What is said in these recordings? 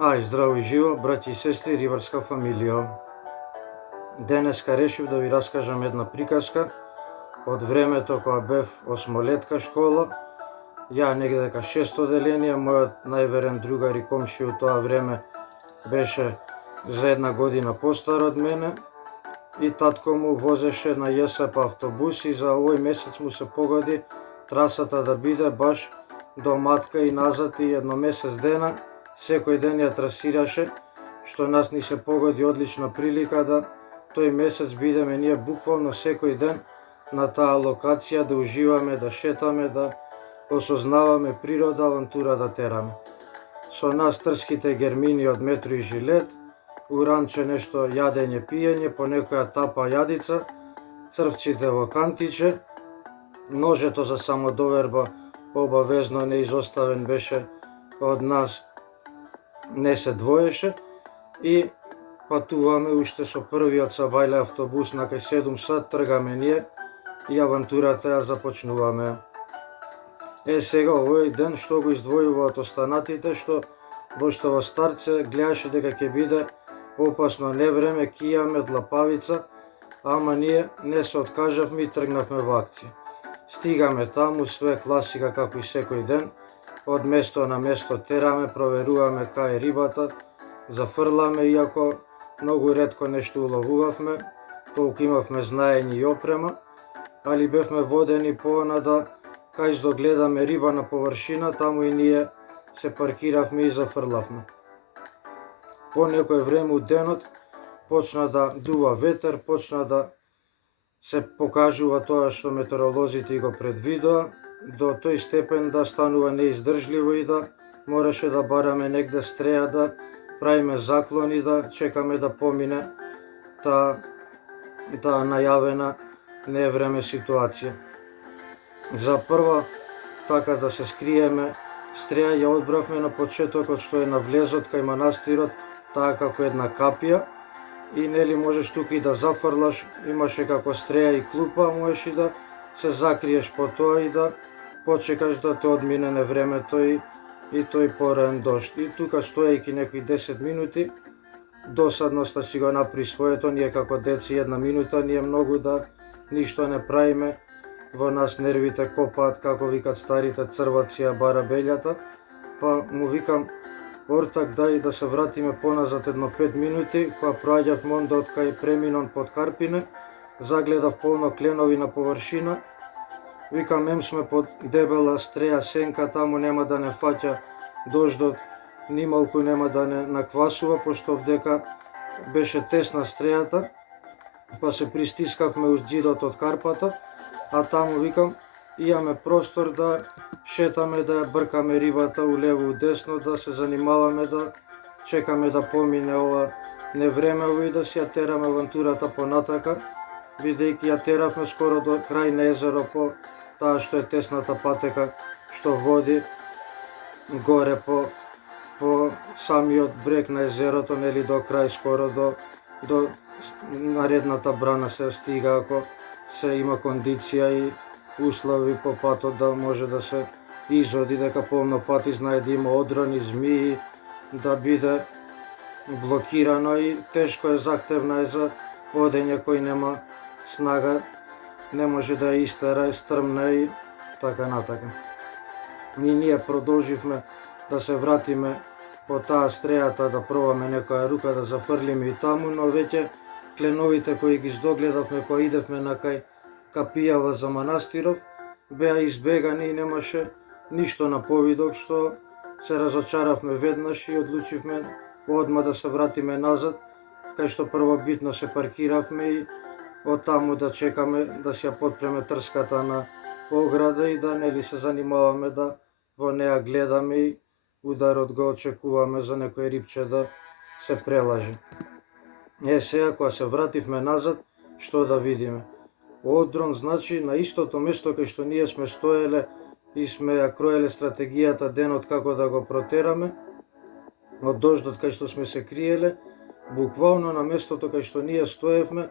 Здраво и живо, браќи и сестри, рибарска фамилија. Денеска решив да ви раскажам една приказка од времето кога бев осмолетка школа. Ја негде дека 6 деление, мојот најверен другар и комши у тоа време беше за една година постар од мене и татко му возеше на ЈСП автобус и за овој месец му се погоди трасата да биде баш до Матка и назад и едно месец дена. Секој ден ја трасираше, што нас ни се погоди одлична прилика да тој месец бидеме ние буквално секој ден на таа локација, да уживаме, да шетаме, да осознаваме природа, авантура да тераме. Со нас трските гермини од метро и жилет, уранче нешто јадење, пиење, по некоја тапа јадица, црвците во кантиче, ножето за самодоверба обавезно неизоставен беше од нас, не се двоеше и патуваме уште со првиот сабајле автобус на кај 7 сат, тргаме ние и авантурата ја започнуваме. Сега овој ден што го издвојува од останатите, што во што во старце гледаше дека ќе биде опасно невреме, кијаме, длапавица, ама ние не се откажавме и тргнавме во акција. Стигаме таму, све класика како и секој ден, од место на место тераме, проверуваме кај е рибата, зафрламе, иако многу ретко нешто уловувавме, толку имавме знаење и опрема, али бевме водени понада кај што гледаме риба на површина, таму и ние се паркиравме и зафрлавме. По некој време у денот почна да дува ветер, почна да се покажува тоа што метеоролозите го предвидоа, до тој степен да станува неиздржливо и да мораше да бараме негде стреја, да правиме заклони, да чекаме да помине таа најавена невреме ситуација. За прва така да се скриеме стреја ја одбравме на почетокот што е на влезот кај манастирот, таа како една капија и нели можеш тука и да зафрлаш, имаше како стреја и клупа, можеш и да се закриеш по тоа и да почекаш да те одмине невремето и тој пораен дожд. И тука стоејќи некои 10 минути, досадноста си го напри своето, ние како деци една минута, ние многу да ништо не правиме, во нас нервите копаат, како викат старите, црват ја бара бељата, па му викам, ортак, дај да се вратиме поназад едно 5 минути, кога проаѓав монда од кај преминон под Карпине, загледав полно кленови на површина, викам, ем сме под дебела стреја сенка, таму нема да не фаќа дождот, нималку нема да не наквасува, пошто вдека беше тесна стрејата, па се пристискавме уз ѕидот од карпата, а таму викам, имаме простор да шетаме, да ја бркаме рибата улево у десно, да се занимаваме, да чекаме да помине ова невремево и да си ја тераме авантурата понатака, бидејќи ја теравме скоро до крај на езеро по таа што е тесната патека што води горе по самиот брег на езерото, нели до крај, скоро до наредната брана се стига, ако се има кондиција и услови по патот да може да се изоди, дека полно пати знае да има одрони, змии, да биде блокирано и тешко е, захтевна е за одење кој нема снага, не може да ја истера, е стрмна и така натака. Ние продолживме да се вратиме по таа стрејата, да пробаме некоја рука да зафрлиме и таму, но веќе кленовите кои ги здогледавме кога идевме на кај капијава за манастиров, беа избегани и немаше ништо на повидок, што се разочаравме веднаш и одлучивме одма да се вратиме назад, кај што првобитно се паркиравме и од таму да чекаме да си ја потпреме трската на ограда и да нели се занимаваме да во неа гледаме и ударот го очекуваме за некој рибче да се прелаже. Сега кога се вративме назад, што да видиме? Одрон, значи на истото место кај што ние сме стоеле и сме ја кроеле стратегијата денот како да го протераме, од дождот кај што сме се криеле, буквално на местото кај што ние стоевме,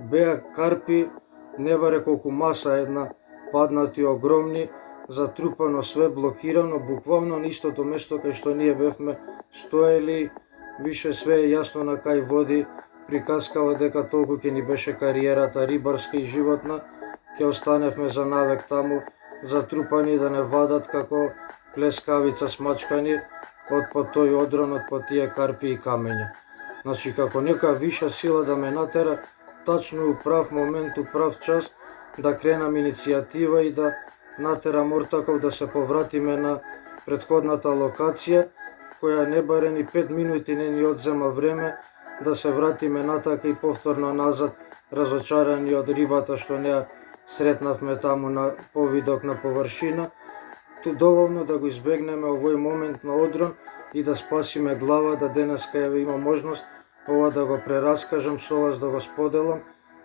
беа карпи, не баре колку маса една, паднати огромни, затрупано све, блокирано, буквално на истото место кај што ние бевме стоели, више све е јасно на кај води, приказкава дека толку ќе ни беше кариерата рибарска и животна, ќе останевме за навек таму, затрупани да не вадат како плескавица смачкани од по тој одрон, од по тие карпи и камења. Значи, како нека виша сила да ме натера, тачно у прав момент, у прав час, да кренам иницијатива и да натерам Ортаков да се повратиме на претходната локација, која не баре ни 5 минути не ни одзема време да се вратиме натака и повторно назад, разочарани од рибата што не сретнавме таму на повидок на површина, доволно да го избегнеме овој момент на одрон и да спасиме глава, да денеска има можност ова да го прераскажам со вас, да го споделам,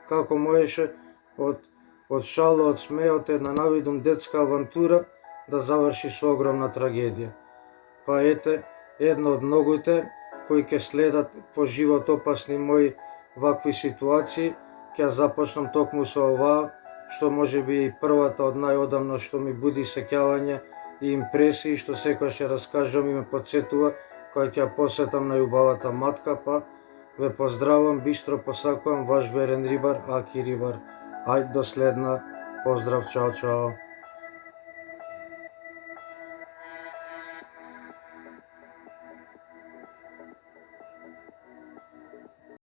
како можеше од шала, од смеот, една навидум детска авантура да заврши со огромна трагедија. Па ете, едно од многуте кои ќе следат по живот опасни мои вакви ситуации, ќе започнам токму со оваа, што може би и првата од најодамно што ми буди сеќавање и импресии, што секојаш ќе раскажам и ме подсетува кога ќе посетам најубавата матка, па ве поздравам, бистро посакувам, ваш верен рибар, Аки Рибар. Ајде до следна, поздрав, чао, чао.